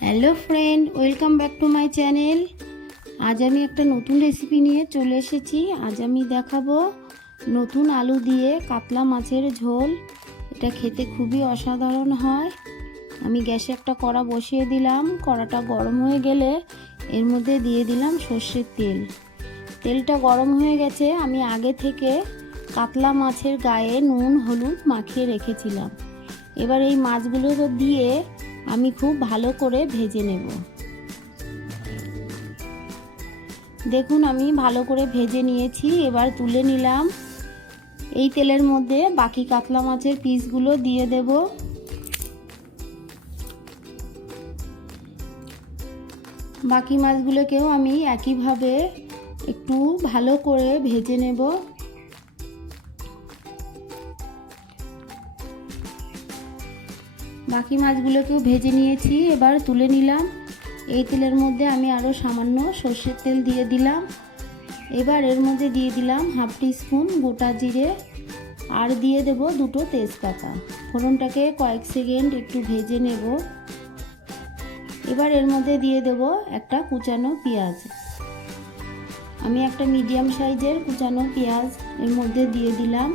Hello friend, welcome back to my channel. আজ আমি একটা নতুন রেসিপি নিয়ে চলে এসেছি। আজ আমি দেখাবো নতুন আলু দিয়ে কাতলা মাছের ঝোল। এটা খেতে খুবই অসাধারণ হয়। আমি গ্যাসে একটা কড়া বসিয়ে দিলাম। কড়াটা গরম হয়ে গেলে এর মধ্যে দিয়ে দিলাম সর্ষের তেল। তেলটা গরম হয়ে গেছে। আমি আগে থেকে কাতলা মাছের গায়ে নুন হলুদ মাখিয়ে রেখেছিলাম। এবার এই মাছগুলো দিয়ে আমি খুব ভালো করে ভেজে নেব। দেখুন আমি ভালো করে ভেজে নিয়েছি। এবার তুলে নিলাম। এই তেলের মধ্যে বাকি কাতলা মাছের পিসগুলো দিয়ে দেব। বাকি মাছগুলোকেও আমি একইভাবে একটু ভালো করে ভেজে নেব। বাকি মাছগুলোকেও ভেজে নিয়েছি। এবার তুলে নিলাম। এই তেলের মধ্যে আমি আরও সামান্য সর্ষের তেল দিয়ে দিলাম। এবার এর মধ্যে দিয়ে দিলাম হাফ টিস্পুন গোটা জিরে আর দিয়ে দেব দুটো তেজপাতা। ফোড়নটাকে কয়েক সেকেন্ড একটু ভেজে নেব। এবার এর মধ্যে দিয়ে দেব একটা কুচানো পেঁয়াজ। আমি একটা মিডিয়াম সাইজের কুচানো পেঁয়াজ এর মধ্যে দিয়ে দিলাম।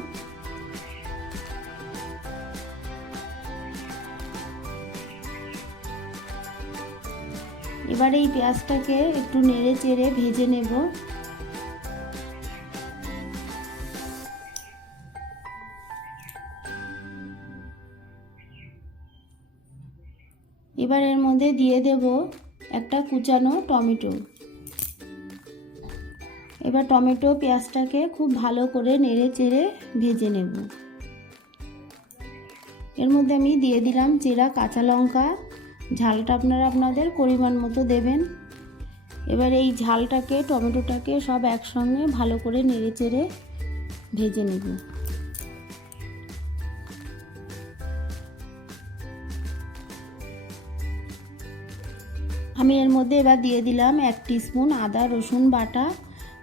এবার এই পেঁয়াজটাকে একটু নেড়ে চেড়ে ভেজে নেব। এবার এর মধ্যে দিয়ে দেব একটা কুচানো টমেটো। এবার টমেটো পেঁয়াজটাকে খুব ভালো করে নেড়ে চেড়ে ভেজে নেব। এর মধ্যে আমি দিয়ে দিলাম চেরা কাঁচা লঙ্কা। ঝালটা আপনারা আপনাদের পরিমাণ মতো দেবেন। এবার এই ঝালটাকে টমেটোটাকে সব একসঙ্গে ভালো করে নেড়ে চেড়ে ভেজে নেব। আমি এর মধ্যে এবার দিয়ে দিলাম 1 টিস্পুন আদা রসুন বাটা।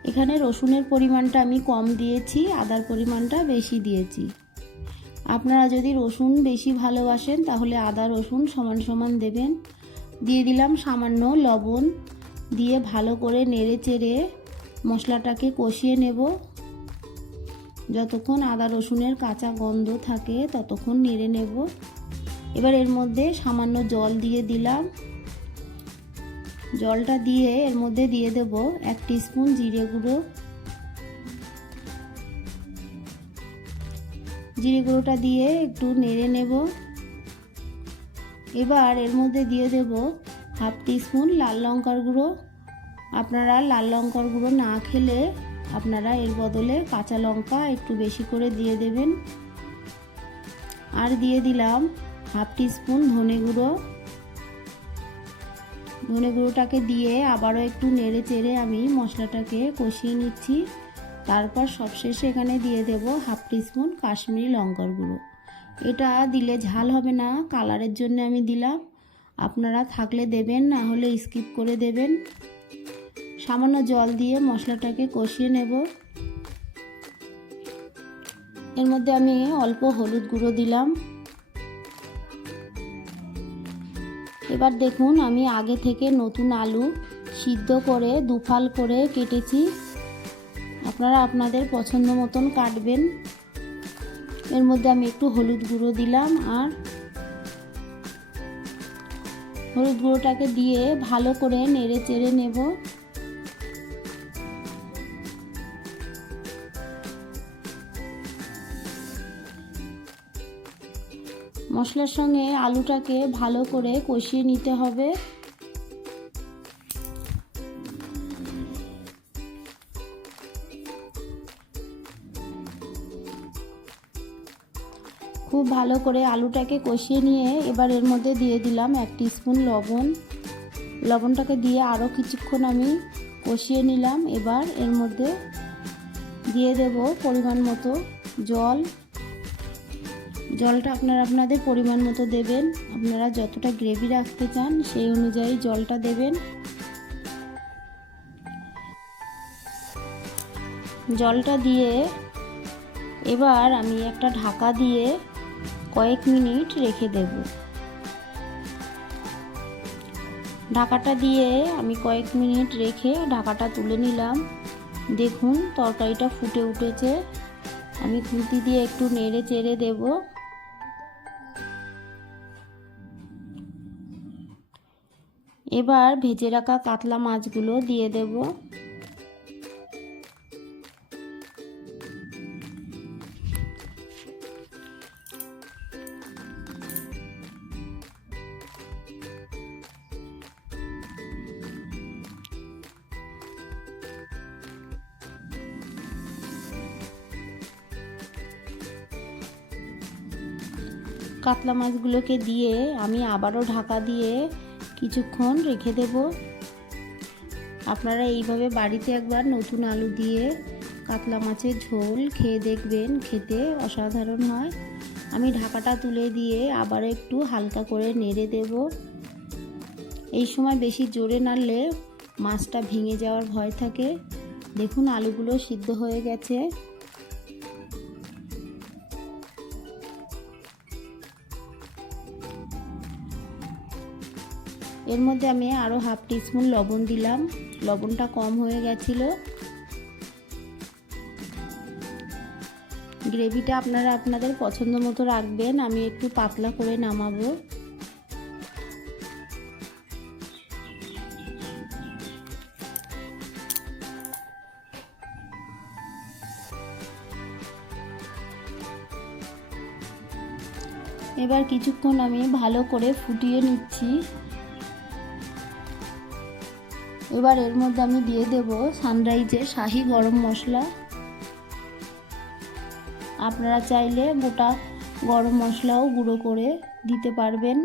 এখানে রসুনের পরিমাণটা আমি কম দিয়েছি, আদার পরিমাণটা বেশি দিয়েছি। আপনারা যদি রসুন বেশি ভালোবাসেন তাহলে আদা রসুন সমান সমান দেবেন। দিয়ে দিলাম সামান্য লবণ। দিয়ে ভালো করে নেড়ে চেড়ে মশলাটাকে কষিয়ে নেব। যতক্ষণ আদা রসুনের কাঁচা গন্ধ থাকে ততক্ষণ নেড়ে নেব। এবার এর মধ্যে সামান্য জল দিয়ে দিলাম। জলটা দিয়ে এর মধ্যে দিয়ে দেব 1 টিস্পুন জিরে গুঁড়ো। জিরে গুঁড়োটা দিয়ে একটু নেড়ে নেব। এবার এর মধ্যে দিয়ে দেব হাফ টিস্পুন লাল লঙ্কার গুঁড়ো। আপনারা লাল লঙ্কার গুঁড়ো না খেলে আপনারা এর বদলে কাঁচা লঙ্কা একটু বেশি করে দিয়ে দেবেন। আর দিয়ে দিলাম হাফ টিস্পুন ধনে গুঁড়ো। ধনে গুঁড়োটাকে দিয়ে আবারও একটু নেড়ে চেড়ে আমি মশলাটাকে কষিয়ে নিচ্ছি। তারপর সবশেষে এখানে দিয়ে দেব হাফ টিস্পুন কাশ্মীরি লঙ্কার গুঁড়ো। এটা দিলে ঝাল হবে না, কালারের জন্য আমি দিলাম। আপনারা থাকলে দেবেন, না হলে স্কিপ করে দেবেন। সামান্য জল দিয়ে মশলাটাকে কষিয়ে নেব। এর মধ্যে আমি অল্প হলুদ গুঁড়ো দিলাম। এবার দেখুন আমি আগে থেকে নতুন আলু সিদ্ধ করে দুফাল করে কেটেছি। আপনারা আপনাদের পছন্দ মতন কাটবেন। এর মধ্যে আমি একটু হলুদ গুঁড়ো দিলাম আর হলুদ গুঁড়োটাকে দিয়ে ভালো করে নেড়ে চেড়ে নেব। মশলার সঙ্গে আলুটাকে ভালো করে কষিয়ে নিতে হবে। খুব ভালো করে আলুটাকে কষিয়ে নিয়ে এবার এর মধ্যে দিয়ে দিলাম 1 টিস্পুন লবণ। লবণটাকে দিয়ে আরও কিছুক্ষণ আমি কষিয়ে নিলাম। এবার এর মধ্যে দিয়ে দেব পরিমাণ মতো জল। জলটা আপনারা আপনাদের পরিমাণ মতো দেবেন। আপনারা যতটা গ্রেভি রাখতে চান সেই অনুযায়ী জলটা দেবেন। জলটা দিয়ে এবার আমি একটা ঢাকা দিয়ে কয়েক মিনিট রেখে দেব। ঢাকাটা দিয়ে আমি কয়েক মিনিট রেখে ঢাকাটা তুলে নিলাম। দেখুন তরকারিটা ফুটে উঠেছে। আমি খুন্তি দিয়ে একটু নেড়ে চেড়ে দেব। এবার ভেজে রাখা কাতলা মাছগুলো দিয়ে দেব। কাতলা মাছগুলোকে দিয়ে আমি আবারও ঢাকা দিয়ে কিছুক্ষণ রেখে দেব। আপনারা এইভাবে বাড়িতে একবার নতুন আলু দিয়ে কাতলা মাছের ঝোল খেয়ে দেখবেন, খেতে অসাধারণ হয়। আমি ঢাকাটা তুলে দিয়ে আবার একটু হালকা করে নেড়ে দেব। এই সময় বেশি জোরে নাড়লে মাছটা ভেঙে যাওয়ার ভয় থাকে। দেখুন আলুগুলো সিদ্ধ হয়ে গেছে। এর মধ্যে আমি আরও হাফ টিস্পুন লবণ দিলাম, লবণটা কম হয়ে গেছিল। গ্রেভিটা আপনারা আপনাদের পছন্দ মতো রাখবেন। আমি একটু পাতলা করে নামাবো। এবার কিছুক্ষণ আমি ভালো করে ফুটিয়ে নিচ্ছি। এবার এর মধ্যে আমি দিয়ে দেব সানরাইজের শাহি গরম মশলা। আপনারা চাইলে গোটা গরম মশলাও গুঁড়ো করে দিতে পারবেন।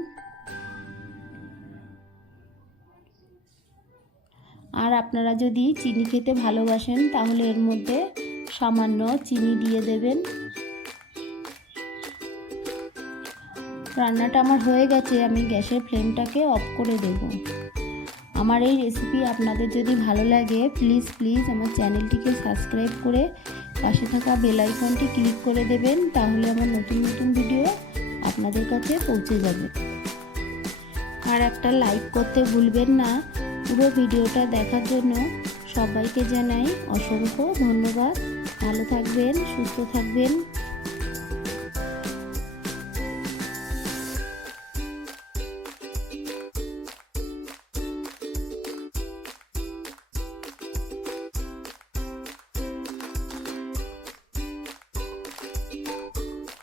আর আপনারা যদি চিনি খেতে ভালোবাসেন তাহলে এর মধ্যে সামান্য চিনি দিয়ে দেবেন। রান্নাটা আমার হয়ে গেছে, আমি গ্যাসের ফ্লেমটাকে অফ করে দেব। আমার এই রেসিপি আপনাদের যদি ভালো লাগে প্লিজ আমার চ্যানেলটিকে সাবস্ক্রাইব করে পাশে থাকা বেল আইকনটি ক্লিক করে দেবেন, তাহলে আমার নতুন ভিডিও আপনাদের কাছে পৌঁছে যাবে। আর একটা লাইক করতে ভুলবেন না। পুরো ভিডিওটা দেখার জন্য সবাইকে জানাই অসংখ্য ধন্যবাদ। ভালো থাকবেন, সুস্থ থাকবেন।